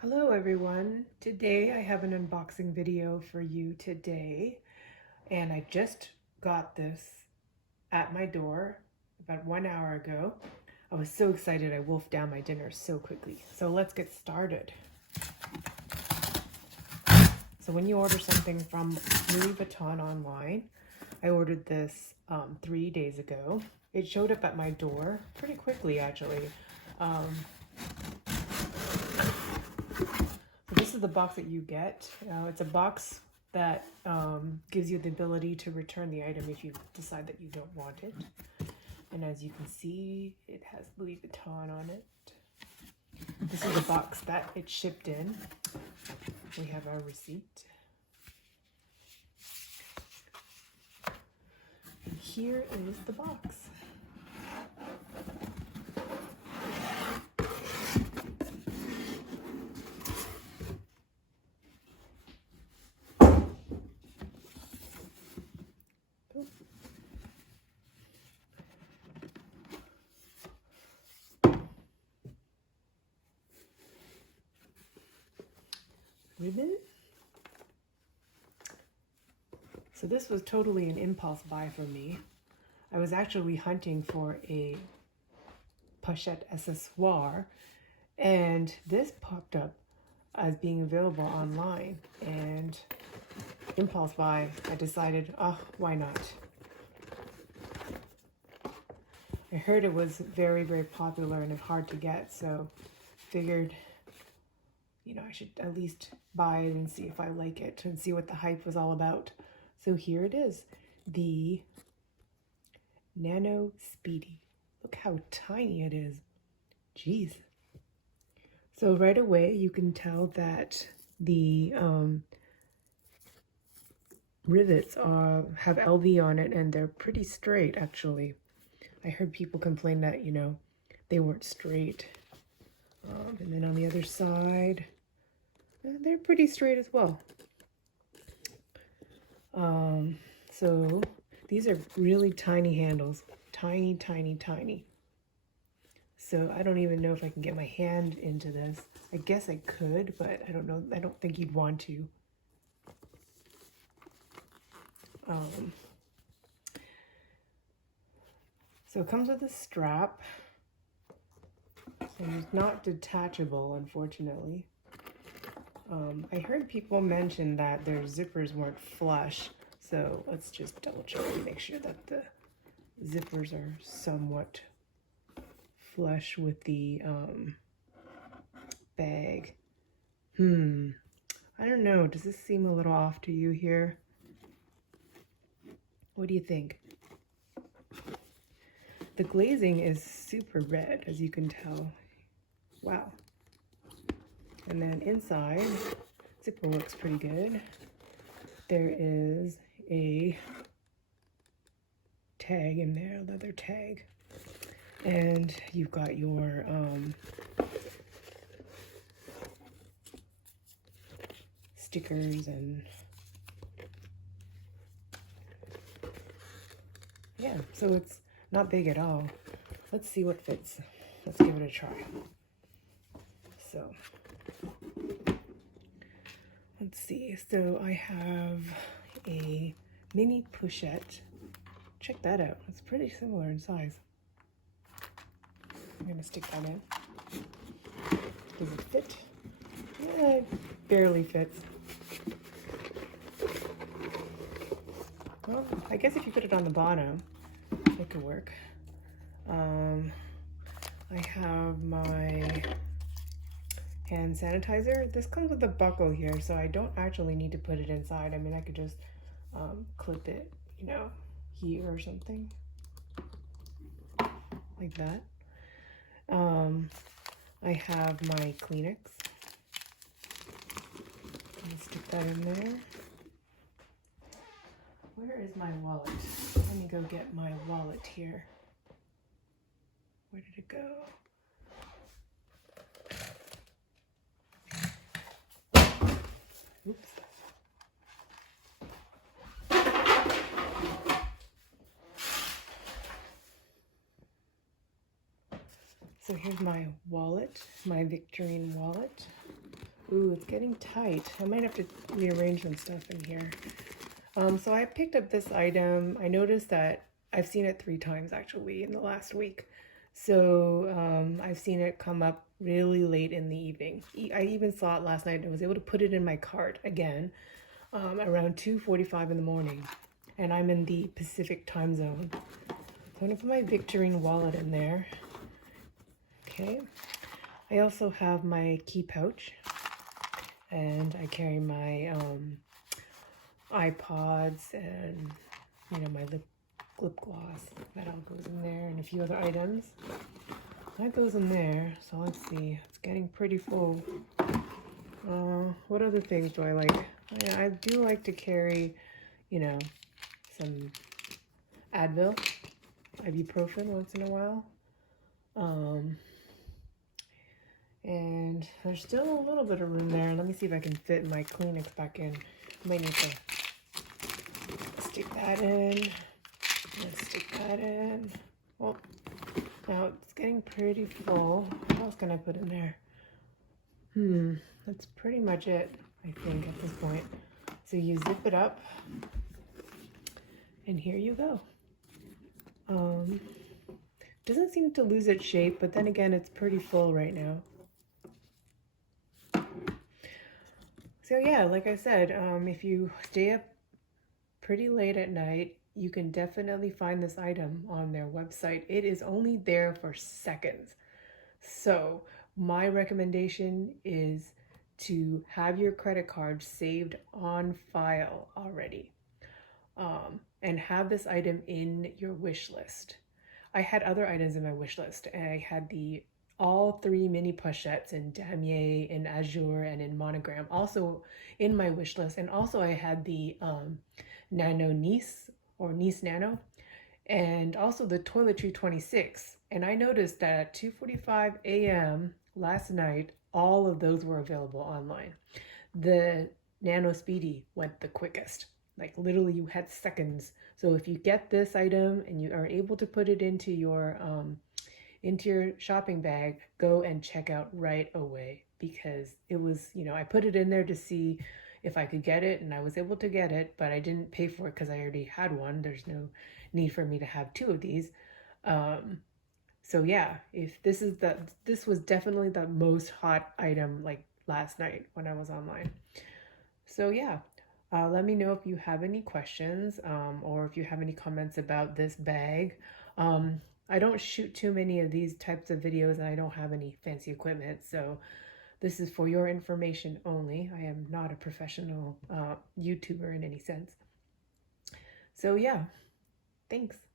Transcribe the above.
Hello everyone. Today I have an unboxing video for you today, and I just got this at my door about 1 hour ago. I was so excited I wolfed down my dinner so quickly. So let's get started. So when you order something from Louis Vuitton online, I ordered this 3 days ago. It showed up at my door pretty quickly actually. So this is the box that you get. It's a box that gives you the ability to return the item if you decide that you don't want it. And as you can see, it has Louis Vuitton on it. This is the box that it shipped in. We have our receipt. And here is the box. Ribbon. So this was totally an impulse buy for me. I was actually hunting for a pochette accessoire, and this popped up as being available online, and impulse buy, I decided, oh, why not? I heard it was very, very popular and hard to get, so figured, you know, I should at least buy it and see if I like it and see what the hype was all about. So here it is, the Nano Speedy. Look how tiny it is. Jeez. So right away you can tell that the rivets have LV on it, and they're pretty straight actually. I heard people complain that, you know, they weren't straight. And then on the other side, they're pretty straight as well. So these are really tiny handles, tiny, tiny, tiny. So I don't even know if I can get my hand into this. I guess I could, but I don't know. I don't think you'd want to. So it comes with a strap. So it's not detachable, unfortunately. I heard people mention that their zippers weren't flush, so let's just double check and make sure that the zippers are somewhat flush with the bag. I don't know, does this seem a little off to you here? What do you think? The glazing is super red, as you can tell. Wow. And then inside, zipper looks pretty good. There is a tag in there, leather tag. And you've got your stickers and yeah, so it's not big at all. Let's see what fits. Let's give it a try. So let's see. So I have a mini pochette. Check that out. It's pretty similar in size. I'm gonna stick that in. Does it fit? Yeah, it barely fits. Well, I guess if you put it on the bottom, it could work. I have my hand sanitizer. This comes with a buckle here, so I don't actually need to put it inside. I mean, I could just clip it, you know, here or something like that. I have my Kleenex. Let's stick that in there. Where is my wallet? Let me go get my wallet here. Where did it go? Oops. So here's my wallet, my Victorine wallet. Ooh, it's getting tight. I might have to rearrange some stuff in here. So I picked up this item. I noticed that I've seen it 3 times actually in the last week. So I've seen it come up really late in the evening. I even saw it last night and I was able to put it in my cart again around 2:45 in the morning. And I'm in the Pacific time zone. So I'm gonna put my Victorine wallet in there. Okay. I also have my key pouch. And I carry my iPods and, you know, my lip gloss. That all goes in there, and a few other items. That goes in there. So let's see. It's getting pretty full. What other things do I like? I do like to carry, you know, some Advil, ibuprofen once in a while. And there's still a little bit of room there. Let me see if I can fit my Kleenex back in. I might need to stick that in. Let's stick that in. Well, now it's getting pretty full. What else can I put in there? That's pretty much it, I think, at this point. So you zip it up, and here you go. Doesn't seem to lose its shape, but then again, it's pretty full right now. So yeah, like I said, if you stay up pretty late at night, you can definitely find this item on their website. It is only there for seconds. So my recommendation is to have your credit card saved on file already, and have this item in your wish list. I had other items in my wish list. I had all 3 mini pochettes in damier, in azure, and in monogram also in my wish list. And also I had the Nano Nice or Nice Nano, and also the Toiletry 26. And I noticed that at 2:45 a.m. last night, all of those were available online. The Nano Speedy went the quickest. Like literally you had seconds. So if you get this item and you are able to put it into your shopping bag, go and check out right away, because it was, you know, I put it in there to see if I could get it, and I was able to get it, but I didn't pay for it because I already had one. There's no need for me to have 2 of these. So yeah, if this was definitely the most hot item like last night when I was online. So yeah, let me know if you have any questions, or if you have any comments about this bag. I don't shoot too many of these types of videos, and I don't have any fancy equipment, so this is for your information only. I am not a professional YouTuber in any sense. So yeah, thanks.